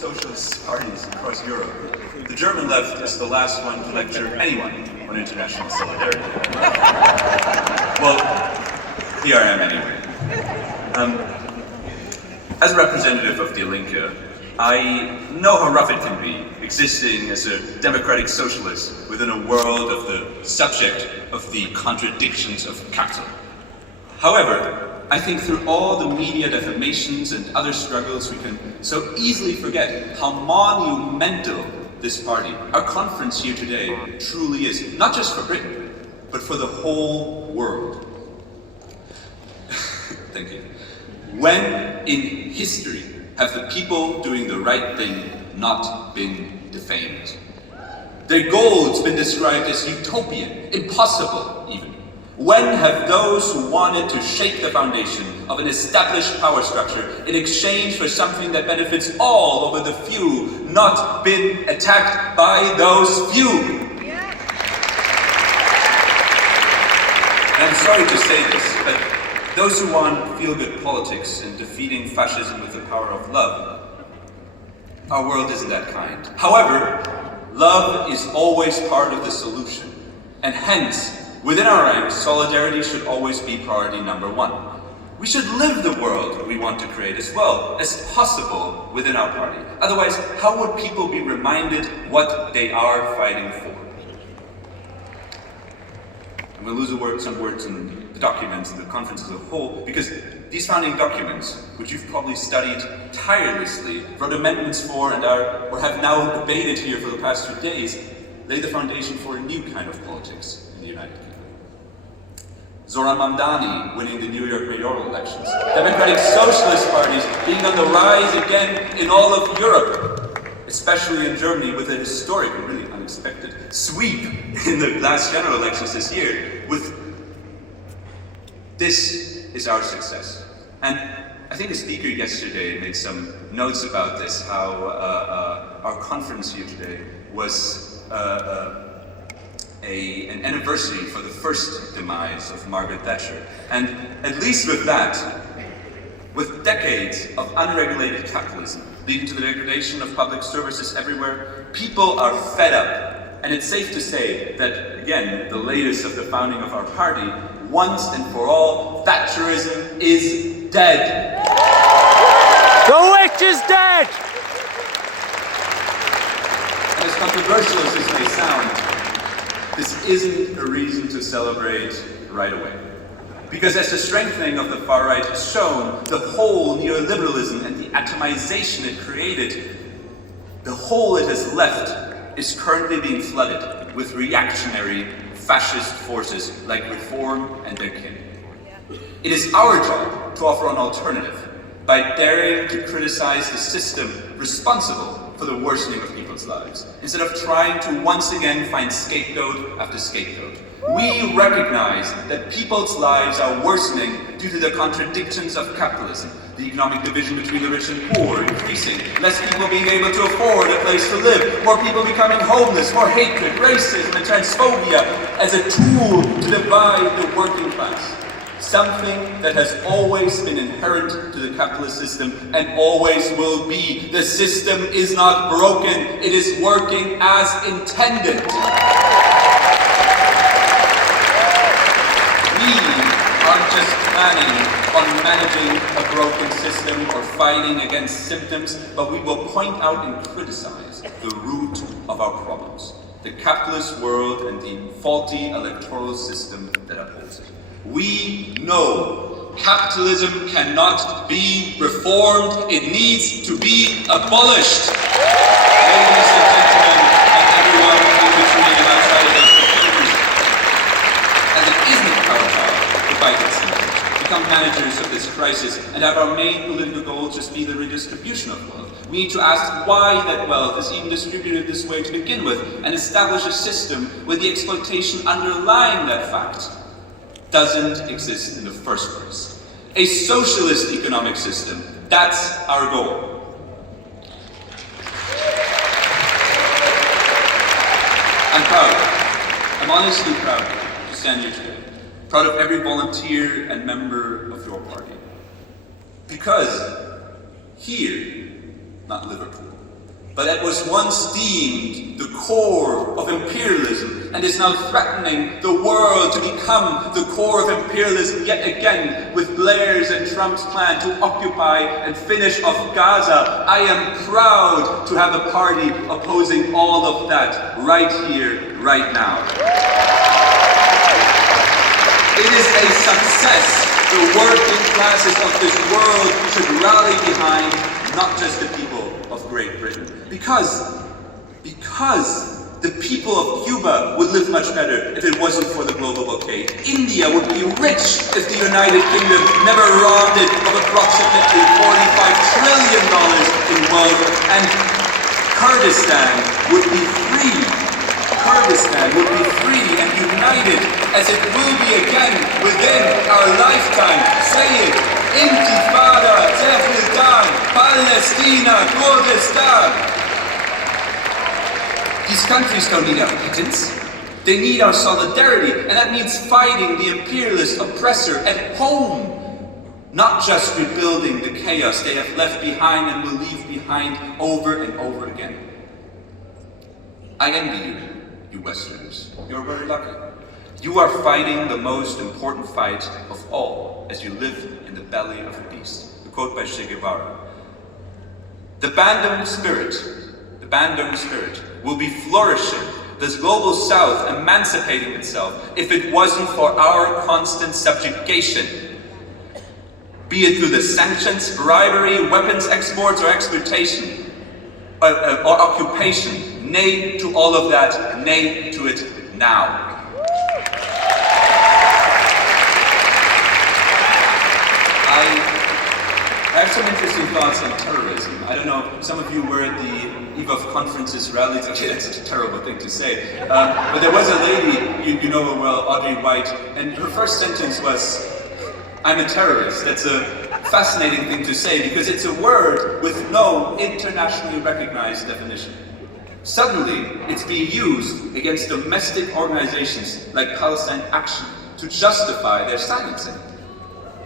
socialist parties across Europe, the German left is the last one to lecture anyone on international solidarity. Well, here I am anyway. As a representative of Die Linke, I know how rough it can be existing as a democratic socialist within a world of the subject of the contradictions of capital. However, I think through all the media defamations and other struggles, we can so easily forget how monumental this party, our conference here today, truly is, not just for Britain, but for the whole world. Thank you. When in history have the people doing the right thing not been defamed? Their goals been described as utopian, impossible even. When have those who wanted to shake the foundation of an established power structure in exchange for something that benefits all over the few not been attacked by those few? Yeah. And I'm sorry to say this, but those who want feel-good politics and defeating fascism with the power of love, our world isn't that kind. However, love is always part of the solution, and hence, within our ranks, solidarity should always be priority number one. We should live the world we want to create as well as possible within our party. Otherwise, how would people be reminded what they are fighting for? I'm going to lose some words in the documents and the conference as a whole, because these founding documents, which you've probably studied tirelessly, wrote amendments for, and or have now debated here for the past 2 days, lay the foundation for a new kind of politics in the United Kingdom. Zoran Mamdani winning the New York mayoral elections, democratic socialist parties being on the rise again in all of Europe, especially in Germany with a historic and really unexpected sweep in the last general elections this year. This is our success. And I think the speaker yesterday made some notes about this, how our conference here today was an anniversary for the first demise of Margaret Thatcher. And at least with that, with decades of unregulated capitalism leading to the degradation of public services everywhere, people are fed up. And it's safe to say that, again, the latest of the founding of our party, once and for all, Thatcherism is dead. The witch is dead! And as controversial as this may sound, this isn't a reason to celebrate right away. Because as the strengthening of the far right has shown, the whole neoliberalism and the atomization it created, the hole it has left is currently being flooded with reactionary fascist forces like Reform and their kin. It is our job to offer an alternative by daring to criticize the system responsible for the worsening of people's lives, instead of trying to once again find scapegoat after scapegoat. We recognize that people's lives are worsening due to the contradictions of capitalism, the economic division between the rich and poor increasing, less people being able to afford a place to live, more people becoming homeless, more hatred, racism, and transphobia as a tool to divide the working class. Something that has always been inherent to the capitalist system and always will be. The system is not broken, it is working as intended. We aren't just planning on managing a broken system or fighting against symptoms, but we will point out and criticize the root of our problems, the capitalist world and the faulty electoral system that upholds it. We know capitalism cannot be reformed, it needs to be abolished. Ladies and gentlemen, and everyone in between and outside of those computers, as it isn't our job to fight itself, become managers of this crisis, and have our main political goal just be the redistribution of wealth. We need to ask why that wealth is even distributed this way to begin with, and establish a system where the exploitation underlying that fact doesn't exist in the first place. A socialist economic system, that's our goal. I'm proud. I'm honestly proud to stand here today. Proud of every volunteer and member of your party. Because here, not Liverpool, but that was once deemed the core of imperialism and is now threatening the world to become the core of imperialism yet again with Blair's and Trump's plan to occupy and finish off Gaza. I am proud to have a party opposing all of that right here, right now. It is a success the working classes of this world should rally behind, not just the people of Great Britain. Because the people of Cuba would live much better if it wasn't for the global blockade. India would be rich if the United Kingdom never robbed it of approximately $45 trillion in wealth, and Kurdistan would be free. Kurdistan would be free and united as it will be again within our lifetime. Say it. Intifada, Tehridan, Palestina, Kurdistan. These countries don't need our pittance. They need our solidarity, and that means fighting the imperialist oppressor at home, not just rebuilding the chaos they have left behind and will leave behind over and over again. I envy you, you Westerners. You're very lucky. You are fighting the most important fight of all as you live in the belly of a beast. A quote by Che Guevara. The Bandung spirit will be flourishing, this global South emancipating itself, if it wasn't for our constant subjugation. Be it through the sanctions, bribery, weapons exports, or exploitation, or occupation. Nay to all of that, nay to it now. I have some interesting thoughts on terrorism. I don't know, some of you were at the eve of conferences, rallies. Okay, that's a terrible thing to say. But there was a lady, you know her well, Audrey White, and her first sentence was, "I'm a terrorist." That's a fascinating thing to say because it's a word with no internationally recognized definition. Suddenly, it's being used against domestic organizations like Palestine Action to justify their silencing.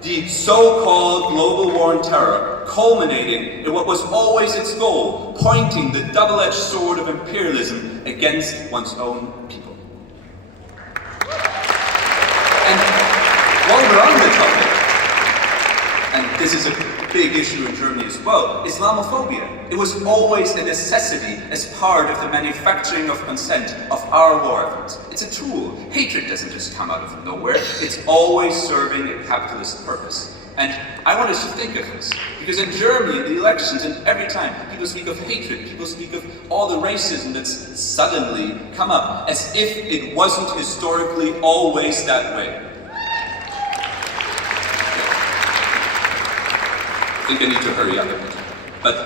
The so-called global war on terror, culminating in what was always its goal, pointing the double-edged sword of imperialism against one's own people. And while we're on the topic, and this is a big issue in Germany as well, Islamophobia. It was always a necessity as part of the manufacturing of consent of our war efforts. It's a tool. Hatred doesn't just come out of nowhere. It's always serving a capitalist purpose. And I want us to think of this, because in Germany, in the elections, and every time people speak of hatred, people speak of all the racism that's suddenly come up, as if it wasn't historically always that way. I think I need to hurry up a bit. But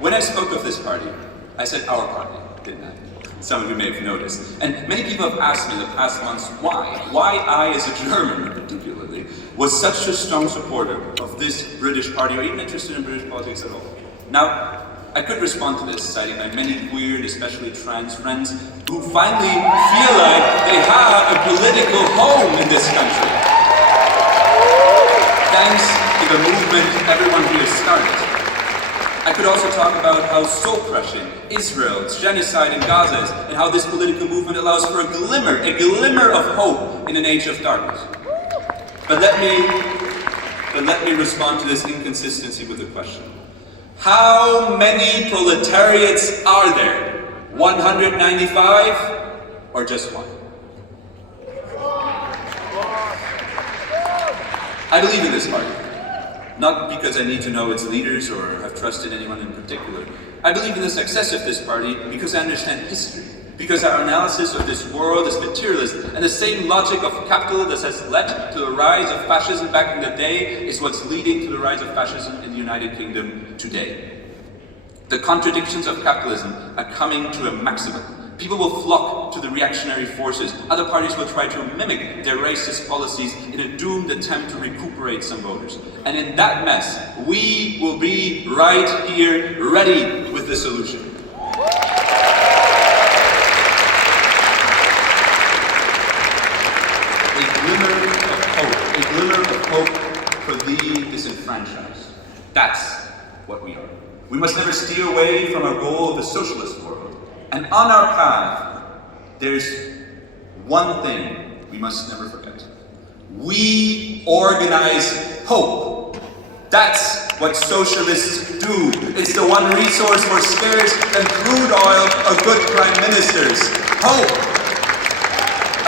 when I spoke of this party, I said our party, didn't I? Some of you may have noticed. And many people have asked me in the past months why I, as a German particularly, was such a strong supporter of this British party, or even interested in British politics at all. Now, I could respond to this, citing my many queer and especially trans friends who finally feel like they have a political home in this country. Thanks to the movement everyone here started. I could also talk about how soul-crushing Israel's genocide in Gaza is, and how this political movement allows for a glimmer of hope in an age of darkness. But let me respond to this inconsistency with a question. How many proletariats are there? 195 or just one? I believe in this party. Not because I need to know its leaders or have trusted anyone in particular. I believe in the success of this party because I understand history. Because our analysis of this world is materialist, and the same logic of capital that has led to the rise of fascism back in the day is what's leading to the rise of fascism in the United Kingdom today. The contradictions of capitalism are coming to a maximum. People will flock to the reactionary forces. Other parties will try to mimic their racist policies in a doomed attempt to recuperate some voters. And in that mess, we will be right here, ready with the solution. A glimmer of hope for the disenfranchised. That's what we are. We must never steer away from our goal of a socialist world. And on our path, there's one thing we must never forget. We organize hope. That's what socialists do. It's the one resource more scarce than crude oil or good prime ministers. Hope.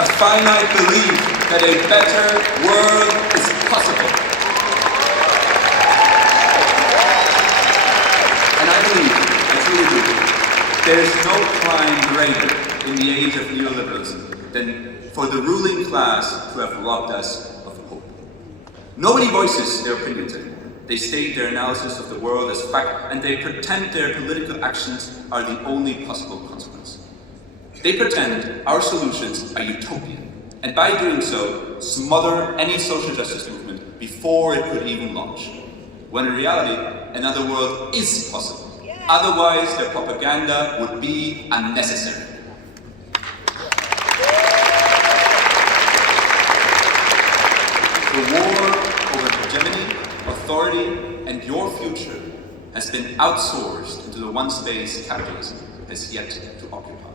A finite belief that a better world is possible. And I believe, I truly do, there is no crime greater in the age of neoliberalism than for the ruling class to have robbed us of hope. Nobody voices their opinions anymore. They state their analysis of the world as fact, and they pretend their political actions are the only possible consequence. They pretend our solutions are utopian, and by doing so, smother any social justice movement before it could even launch. When in reality, another world is possible. Otherwise, their propaganda would be unnecessary. The war over hegemony, authority, and your future has been outsourced into the one space capitalism has yet to occupy: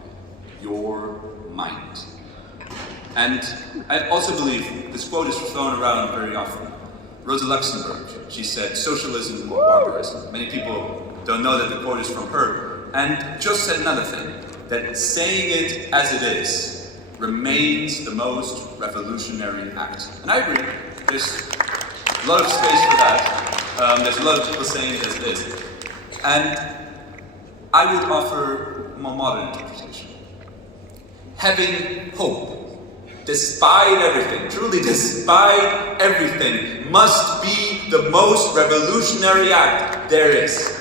your mind. And I also believe this quote is thrown around very often. Rosa Luxemburg, she said, "Socialism or barbarism." Many people don't know that the quote is from her. And just said another thing, that saying it as it is remains the most revolutionary act. And I agree, there's a lot of space for that. There's a lot of people saying it as it is. And I would offer a more modern interpretation. Having hope, despite everything, truly despite everything, must be the most revolutionary act there is.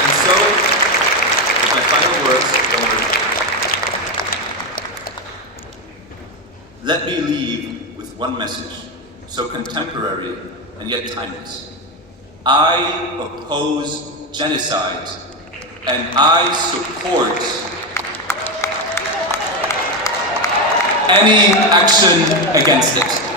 And so, with my final words, don't worry. Let me leave with one message, so contemporary and yet timeless. I oppose genocide, and I support any action against it.